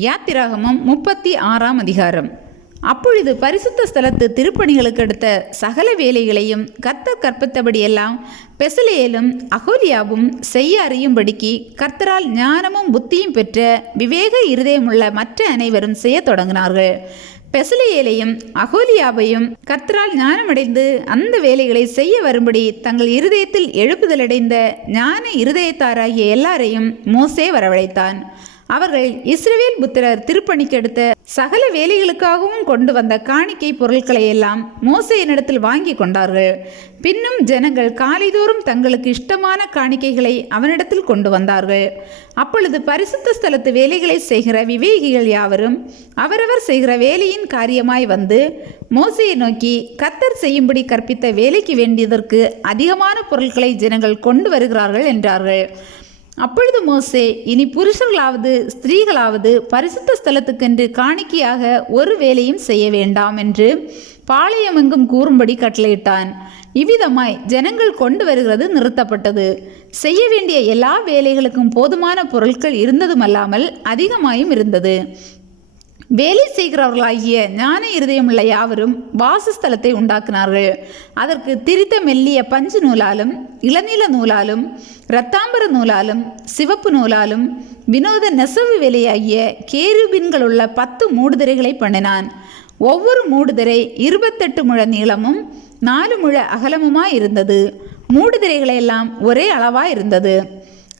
யாத்திராகமம் முப்பத்தி ஆறாம் அதிகாரம். அப்பொழுது பரிசுத்த ஸ்தலத்து திருப்பணிகளுக்கு அடுத்த சகல வேலைகளையும் கத்த கற்பித்தபடியெல்லாம் பெசலேலும் அகோலியாவும் செய்ய அறியும்படிக்கு கர்த்தரால் ஞானமும் புத்தியும் பெற்ற விவேக இருதயமுள்ள மற்ற அனைவரும் செய்யத் தொடங்கினார்கள். பெசலேயலையும் அகோலியாவையும் கர்த்தரால் ஞானமடைந்து அந்த வேலைகளை செய்ய வரும்படி தங்கள் இருதயத்தில் எழுப்புதலடைந்த ஞான இருதயத்தாராகிய எல்லாரையும் மோசே வரவழைத்தான். அவர்கள் இஸ்ரவேல் புத்திரர் திருப்பணிக்கு எடுத்த சகல வேலைகளுக்காகவும் கொண்டு வந்த காணிக்கை பொருட்களை எல்லாம் மோசையினிடத்தில் வாங்கி கொண்டார்கள். பின்னும் ஜனங்கள் காலைதோறும் தங்களுக்கு இஷ்டமான காணிக்கைகளை அவனிடத்தில் கொண்டு வந்தார்கள். அப்பொழுது பரிசுத்த ஸ்தலத்து வேலைகளை செய்கிற விவேகிகள் யாவரும் அவரவர் செய்கிற வேலையின் காரியமாய் வந்து மோசையை நோக்கி கத்தர் செய்யும்படி கற்பித்த வேலைக்கு வேண்டியதற்கு அதிகமான பொருட்களை ஜனங்கள் கொண்டு வருகிறார்கள் என்றார்கள். அப்பொழுது மோசே இனி புருஷர்களாவது ஸ்திரீகளாவது பரிசுத்த ஸ்தலத்துக்கென்று காணிக்கையாக ஒரு வேலையும் செய்ய வேண்டாம் என்று பாளையமெங்கும் கூறும்படி கட்டளையிட்டான். இவ்விதமாய் ஜனங்கள் கொண்டு வருகிறது நிறுத்தப்பட்டது. செய்ய வேண்டிய எல்லா வேலைகளுக்கும் போதுமான பொருட்கள் இருந்ததுமல்லாமல் அதிகமாயும் இருந்தது. வேலை செய்கிறவர்களாகிய ஞான இருதயமுள்ள யாவரும் வாசஸ்தலத்தை உண்டாக்கினார்கள். அதற்கு திரித்த மெல்லிய பஞ்சு நூலாலும் இளநீல நூலாலும் இரத்தாம்பர நூலாலும் சிவப்பு நூலாலும் வினோத நெசவு வேலையாகிய கேருபின்கள் உள்ள பத்து மூடுதிரைகளை பண்ணினான். ஒவ்வொரு மூடுதிரை இருபத்தெட்டு முழ நீளமும் நாலு முழ அகலமுமாய் இருந்தது. மூடுதிரைகளெல்லாம் ஒரே அளவாய் இருந்தது.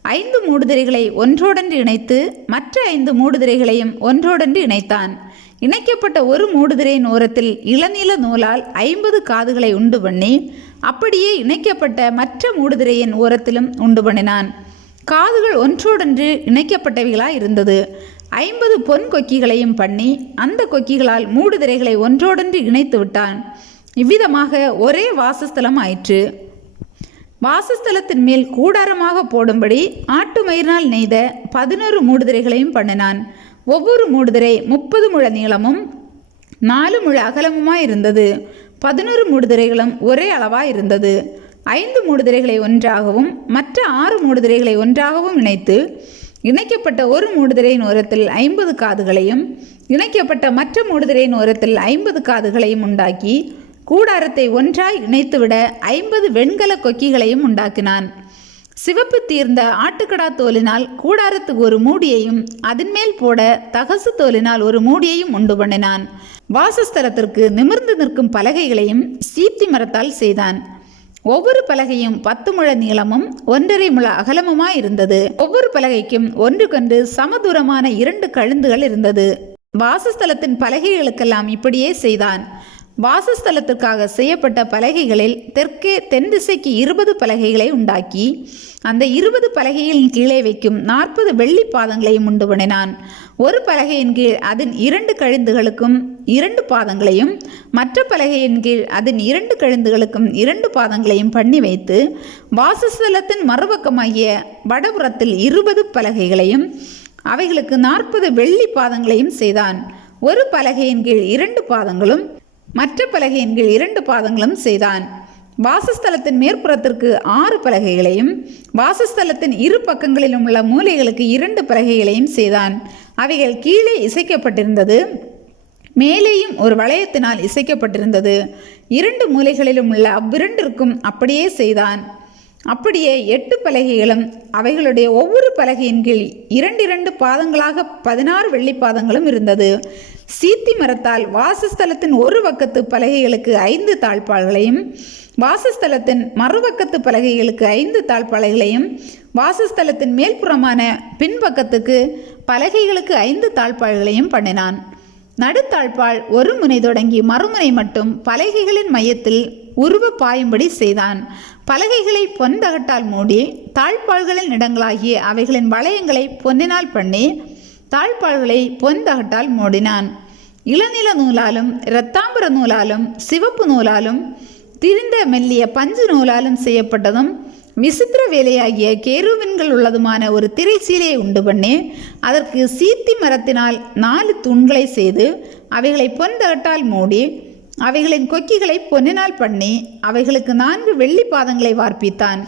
ஐந்து மூடுதிரைகளை ஒன்றோடன்று இணைத்து மற்ற ஐந்து மூடுதிரைகளையும் ஒன்றோடன்று இணைத்தான். இணைக்கப்பட்ட ஒரு மூடுதிரையின் ஓரத்தில் இளநீல நூலால் ஐம்பது காதுகளை உண்டு பண்ணி அப்படியே இணைக்கப்பட்ட மற்ற மூடுதிரையின் ஓரத்திலும் உண்டு பண்ணினான். காதுகள் ஒன்றோடொன்று இணைக்கப்பட்டவைகளாய் இருந்தது. ஐம்பது பொன் கொக்கிகளையும் பண்ணி அந்த கொக்கிகளால் மூடுதிரைகளை ஒன்றோடொன்று இணைத்து விட்டான். இவ்விதமாக ஒரே வாசஸ்தலம் ஆயிற்று. வாசஸ்தலத்தின் மேல் கூடாரமாக போடும்படி ஆட்டு மயிரினால் நெய்த பதினோரு மூடுதிரைகளையும் பண்ணினான். ஒவ்வொரு மூடுதிரை முப்பது முழ நீளமும் நாலு முழ அகலமுமாய் இருந்தது. பதினோரு மூடுதிரைகளும் ஒரே அளவாய் இருந்தது. ஐந்து மூடுதிரைகளை ஒன்றாகவும் மற்ற ஆறு மூடுதிரைகளை ஒன்றாகவும் இணைத்து இணைக்கப்பட்ட ஒரு மூடுதிரையின் ஓரத்தில் ஐம்பது காதுகளையும் இணைக்கப்பட்ட மற்ற மூடுதிரையின் ஓரத்தில் ஐம்பது காதுகளையும் உண்டாக்கி கூடாரத்தை ஒன்றாய் இணைத்துவிட ஐம்பது வெண்கல கொக்கிகளையும் உண்டாக்கினான். சிவப்பு தீர்ந்த ஆட்டுக்கடா தோலினால் கூடாரத்துக்கு ஒரு மூடியையும் அதன் மேல் போட தகசு தோலினால் ஒரு மூடியையும் உண்டு பண்ணினான். வாசஸ்தலத்திற்கு நிமிர்ந்து நிற்கும் பலகைகளையும் சீத்தி மரத்தால் செய்தான். ஒவ்வொரு பலகையும் பத்து முழ நீளமும் ஒன்றரை முழ அகலமுமாய் இருந்தது. ஒவ்வொரு பலகைக்கும் ஒன்றுக்கொன்று சமதூரமான இரண்டு கழுந்துகள் இருந்தது. வாசஸ்தலத்தின் பலகைகளுக்கெல்லாம் இப்படியே செய்தான். வாசஸ்தலத்திற்காக செய்யப்பட்ட பலகைகளில் தெற்கே தென் திசைக்கு இருபது பலகைகளை உண்டாக்கி அந்த இருபது பலகைகளின் கீழே வைக்கும் நாற்பது வெள்ளி பாதங்களையும் உண்டு பண்ணினான். ஒரு பலகையின் கீழ் அதன் இரண்டு கழுந்துகளுக்கும் இரண்டு பாதங்களையும் மற்ற பலகையின் கீழ் அதன் இரண்டு கழுந்துகளுக்கும் இரண்டு பாதங்களையும் பண்ணி வைத்து வாசஸ்தலத்தின் மறுபக்கமாகிய வடபுறத்தில் இருபது பலகைகளையும் அவைகளுக்கு நாற்பது வெள்ளி பாதங்களையும் செய்தான். ஒரு பலகையின் கீழ் இரண்டு பாதங்களும் மற்ற பலகையின் கீழ் இரண்டு பாதங்களும் செய்தான். வாசஸ்தலத்தின் மேற்புறத்திற்கு ஆறு பலகைகளையும் வாசஸ்தலத்தின் இரு பக்கங்களிலும் உள்ள மூலைகளுக்கு இரண்டு பலகைகளையும் செய்தான். அவைகள் கீழே இசைக்கப்பட்டிருந்தது மேலேயும் ஒரு வளையத்தினால் இசைக்கப்பட்டிருந்தது. இரண்டு மூலைகளிலும் உள்ள அவ்விரண்டிற்கும் அப்படியே செய்தான். அப்படியே எட்டு பலகைகளும் அவைகளுடைய ஒவ்வொரு பலகையின் கீழ் இரண்டு இரண்டு பாதங்களாக பதினாறு வெள்ளி பாதங்களும் இருந்தது. சீத்தி மரத்தால் வாசஸ்தலத்தின் ஒரு பக்கத்து பலகைகளுக்கு ஐந்து தாழ்பாள்களையும் வாசஸ்தலத்தின் மறுபக்கத்து பலகைகளுக்கு ஐந்து தாழ்பாளைகளையும் வாசஸ்தலத்தின் மேல்புறமான பின்பக்கத்துக்கு பலகைகளுக்கு ஐந்து தாழ்பாள்களையும் பண்ணினான். நடுத்தாழ்பாள் ஒரு முனை தொடங்கி மறுமுனை மட்டும் பலகைகளின் மையத்தில் உருவ பாயும்படி செய்தான். பலகைகளை பொன்தகட்டால் மூடி தாழ்பாள்களின் இடங்களாகிய அவைகளின் வளையங்களை பொன்னினால் பண்ணி தாழ்பாள்களை பொன்தகட்டால் மூடினான். இளநில நூலாலும் இரத்தாம்பர நூலாலும் சிவப்பு நூலாலும் திரிந்த மெல்லிய பஞ்சு நூலாலும் செய்யப்பட்டதும் விசித்திர வேலையாகிய கேருவின்கள் உள்ளதுமான ஒரு திரைச்சீலையை உண்டு பண்ணி அதற்கு சீத்தி மரத்தினால் நாலு தூண்களை செய்து அவைகளை பொன் தகட்டால் மூடி அவைகளின் கொக்கிகளை பொன்னினால் பண்ணி அவைகளுக்கு நான்கு வெள்ளி பாதங்களை வார்ப்பித்தான்.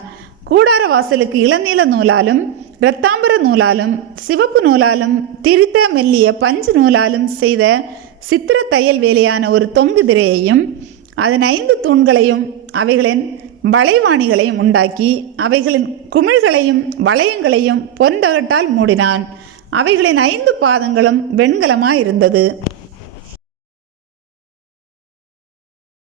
கூடார வாசலுக்கு இளநீல நூலாலும் இரத்தாம்பர நூலாலும் சிவப்பு நூலாலும் திரித்த மெல்லிய பஞ்சு நூலாலும் செய்த சித்திர தையல் வேலையான ஒரு தொங்கு திரையையும் அதன் ஐந்து தூண்களையும் அவைகளின் வளைவாணிகளையும் உண்டாக்கி அவைகளின் குமிழ்களையும் வளையங்களையும் பொன்தகட்டால் மூடினான். அவைகளின் ஐந்து பாதங்களும் வெண்கலமாயிருந்தது.